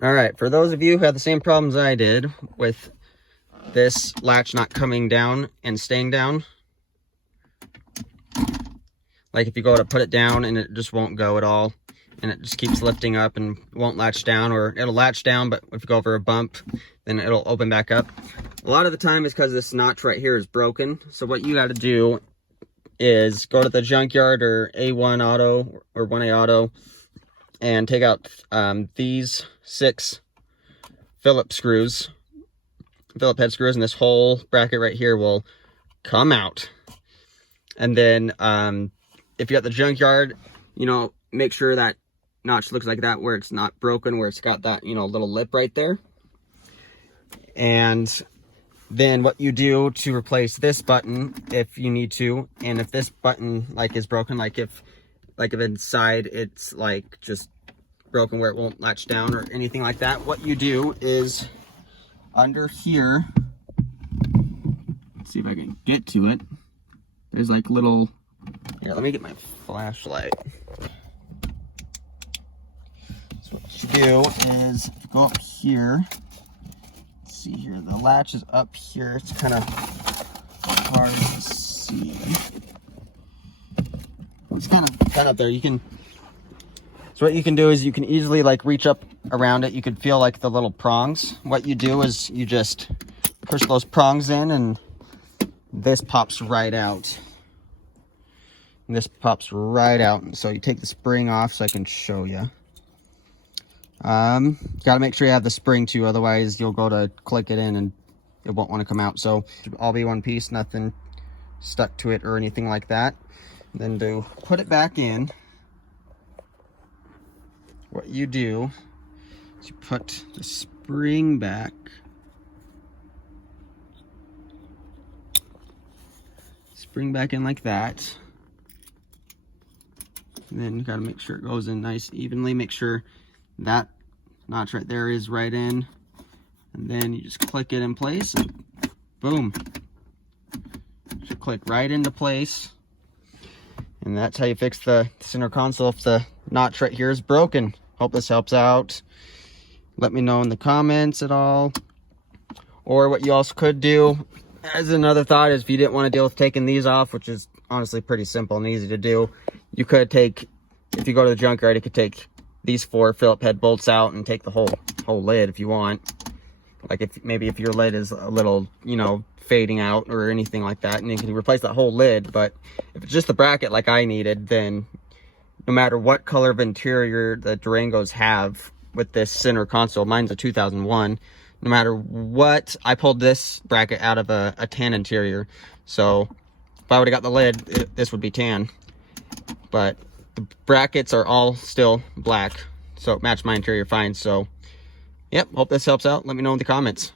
All right, for those of you who had the same problems I did with this latch not coming down and staying down, like if you go to put it down and it just won't go at all, and it just keeps lifting up and won't latch down, or it'll latch down, but if you go over a bump, then it'll open back up. A lot of the time it's because this notch right here is broken. So what you got to do is go to the junkyard or A1 Auto or 1A Auto and take out these 6 Phillips screws, Phillips head screws, and this whole bracket right here will come out. And then if you're at the junkyard, you know, make sure that notch looks like that, where it's not broken, where it's got that, you know, little lip right there. And then what you do to replace this button, if you need to, and if this button like is broken, like if inside it's like just broken where it won't latch down or anything like that, what you do is under here, let's see if I can get to it, there's like little, here, let me get my flashlight. So what you do is go up here. Let's see here, the latch is up here. It's kind of hard to see. It's kind of up there. You can, so what you can do is you can easily like reach up around it. You can feel like the little prongs. What you do is you just push those prongs in and this pops right out. And this pops right out. And so you take the spring off so I can show you. Got to make sure you have the spring too, otherwise you'll go to click it in and it won't want to come out. So it should all be one piece, nothing stuck to it or anything like that. And then to put it back in, what you do is you put the spring back. Spring back in like that. And then you got to make sure it goes in nice evenly. Make sure that notch right there is right in. And then you just click it in place and boom. It should click right into place. And that's how you fix the center console if the notch right here is broken. Hope this helps out. Let me know in the comments at all. Or what you also could do, as another thought, is if you didn't want to deal with taking these off, which is honestly pretty simple and easy to do, you could take, if you go to the junkyard, you could take these 4 Phillips head bolts out and take the whole lid if you want. Like if maybe if your lid is a little, you know, fading out or anything like that, and you can replace that whole lid. But if it's just the bracket like I needed, then no matter what color of interior the Durangos have with this center console, mine's a 2001, no matter what, I pulled this bracket out of a tan interior. So if I would have got the lid, this would be tan. But the brackets are all still black, so it matched my interior fine. So yep, hope this helps out. Let me know in the comments.